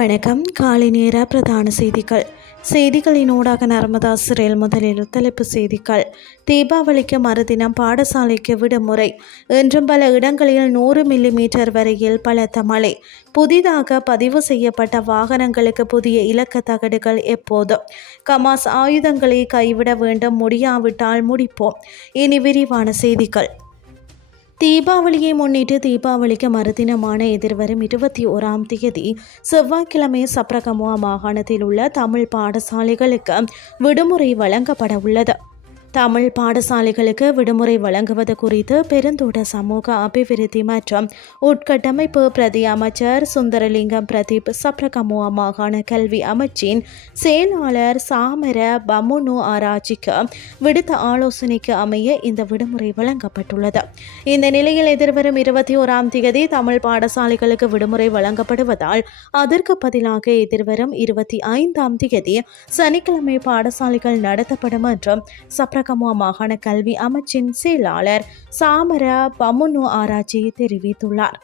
வணக்கம். காலை நேர பிரதான செய்திகள். செய்திகளினூடாக நர்மதா சிறையில் முதலில் தலைப்பு செய்திகள். தீபாவளிக்கு மறுதினம் பாடசாலைக்கு விடுமுறை. இன்றும் பல இடங்களில் நூறு மில்லி மீட்டர் வரையில் பலத்த மழை. புதிதாக பதிவு செய்யப்பட்ட வாகனங்களுக்கு புதிய இலக்க தகடுகள் எப்போதும். கமாஸ் ஆயுதங்களை கைவிட வேண்டும். முடியாவிட்டால் முடிப்போம். இனி விரிவான செய்திகள். தீபாவளியை முன்னிட்டு தீபாவளிக்கு மறுதினமான எதிர்வரும் இருபத்தி ஓராம் தேதி செவ்வாய்க்கிழமை சப்ரகமுவா மாகாணத்தில் உள்ள தமிழ் பாடசாலைகளுக்கு விடுமுறை வழங்கப்பட உள்ளது. தமிழ் பாடசாலைகளுக்கு விடுமுறை வழங்குவது குறித்து பெருந்தோட்ட சமூக அபிவிருத்தி மற்றும் உட்கட்டமைப்பு பிரதி அமைச்சர் சுந்தரலிங்கம் பிரதீப் சப்ரகமுவா மாகாண கல்வி அமைச்சின் செயலாளர் சாமர பமுனு ஆராய்ச்சிக்கு விடுத்த ஆலோசனைக்கு அமைய இந்த விடுமுறை வழங்கப்பட்டுள்ளது. இந்த நிலையில் எதிர்வரும் இருபத்தி ஓராம் தேதி தமிழ் பாடசாலைகளுக்கு விடுமுறை வழங்கப்படுவதால் அதற்கு பதிலாக எதிர்வரும் இருபத்தி ஐந்தாம் தேதி சனிக்கிழமை பாடசாலைகள் நடத்தப்படும் என்றும் சப்ர சப்ரகமுவா மாகாண கல்வி அமைச்சின் செயலாளர் சாமர பமுனு ஆராய்ச்சி தெரிவித்துள்ளார்.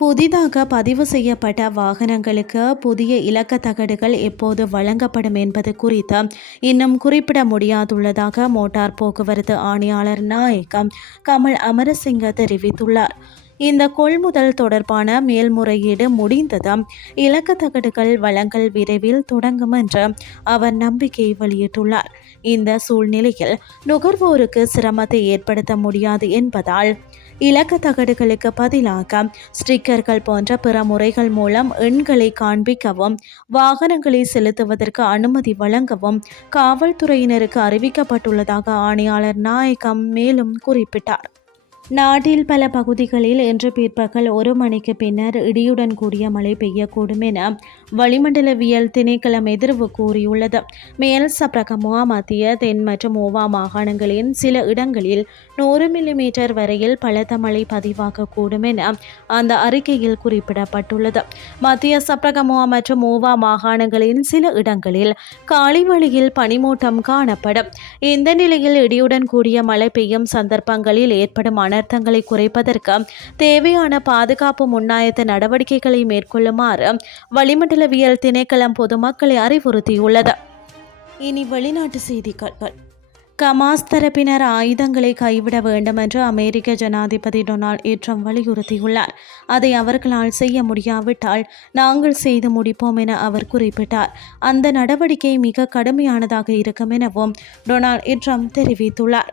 புதிதாக பதிவு செய்யப்பட்ட வாகனங்களுக்கு புதிய இலக்க தகடுகள் எப்போது வழங்கப்படும் என்பது குறித்து இன்னும் குறிப்பிட முடியாதுள்ளதாக மோட்டார் போக்குவரத்து ஆணையாளர் நாயகம் கமல் அமரசிங்க தெரிவித்துள்ளார். இந்த கொள்முதல் தொடர்பான மேல்முறையீடு முடிந்ததும் இலக்க தகடுகள் வழங்கல் விரைவில் தொடங்கும் என்று அவர் நம்பிக்கை வெளியிட்டுள்ளார். இந்த சூழ்நிலையில் நுகர்வோருக்கு சிரமத்தை ஏற்படுத்த முடியாது என்பதால் இலக்க தகடுகளுக்கு பதிலாக ஸ்டிக்கர்கள் போன்ற பிற முறைகள் மூலம் எண்களை காண்பிக்கவும் வாகனங்களை செலுத்துவதற்கு அனுமதி வழங்கவும் காவல்துறையினருக்கு அறிவிக்கப்பட்டுள்ளதாக ஆணையாளர் நாயகம் மேலும் குறிப்பிட்டார். நாட்டில் பல பகுதிகளில் இன்று பிற்பகல் ஒரு மணிக்கு பின்னர் இடியுடன் கூடிய மழை பெய்யக்கூடும் என வளிமண்டலவியல் திணைக்களம் எதிர்வு கூறியுள்ளது. மேல் சப்ரகமுவா மத்திய தென் மற்றும் ஓவா மாகாணங்களின் சில இடங்களில் நூறு மில்லிமீட்டர் வரையில் பலத்த மழை பதிவாகக்கூடும் என அந்த அறிக்கையில் குறிப்பிடப்பட்டுள்ளது. மத்திய சப்ரகமுவா மற்றும் ஓவா மாகாணங்களின் சில இடங்களில் காலை வழியில் பனிமூட்டம் காணப்படும். இந்த நிலையில் இடியுடன் கூடிய மழை பெய்யும் சந்தர்ப்பங்களில் ஏற்படும் அனர்த்தங்களை குறைப்பதற்கு தேவையான பாதுகாப்பு முன்னாயத்த நடவடிக்கைகளை மேற்கொள்ளுமாறு வளிமண்டலவியல் திணைக்களம் பொதுமக்களை அறிவுறுத்தியுள்ளது. இனி வெளிநாட்டு செய்திகள். கமாஸ் தரப்பினர் ஆயுதங்களை கைவிட வேண்டும் என்று அமெரிக்க ஜனாதிபதி டொனால்ட் ட்ரம்ப் வலியுறுத்தியுள்ளார். அதை அவர்களால் செய்ய முடியாவிட்டால் நாங்கள் செய்து முடிப்போம் என அவர் குறிப்பிட்டார். அந்த நடவடிக்கை மிக கடுமையானதாக இருக்கும் எனவும் டொனால்ட் ட்ரம்ப் தெரிவித்துள்ளார்.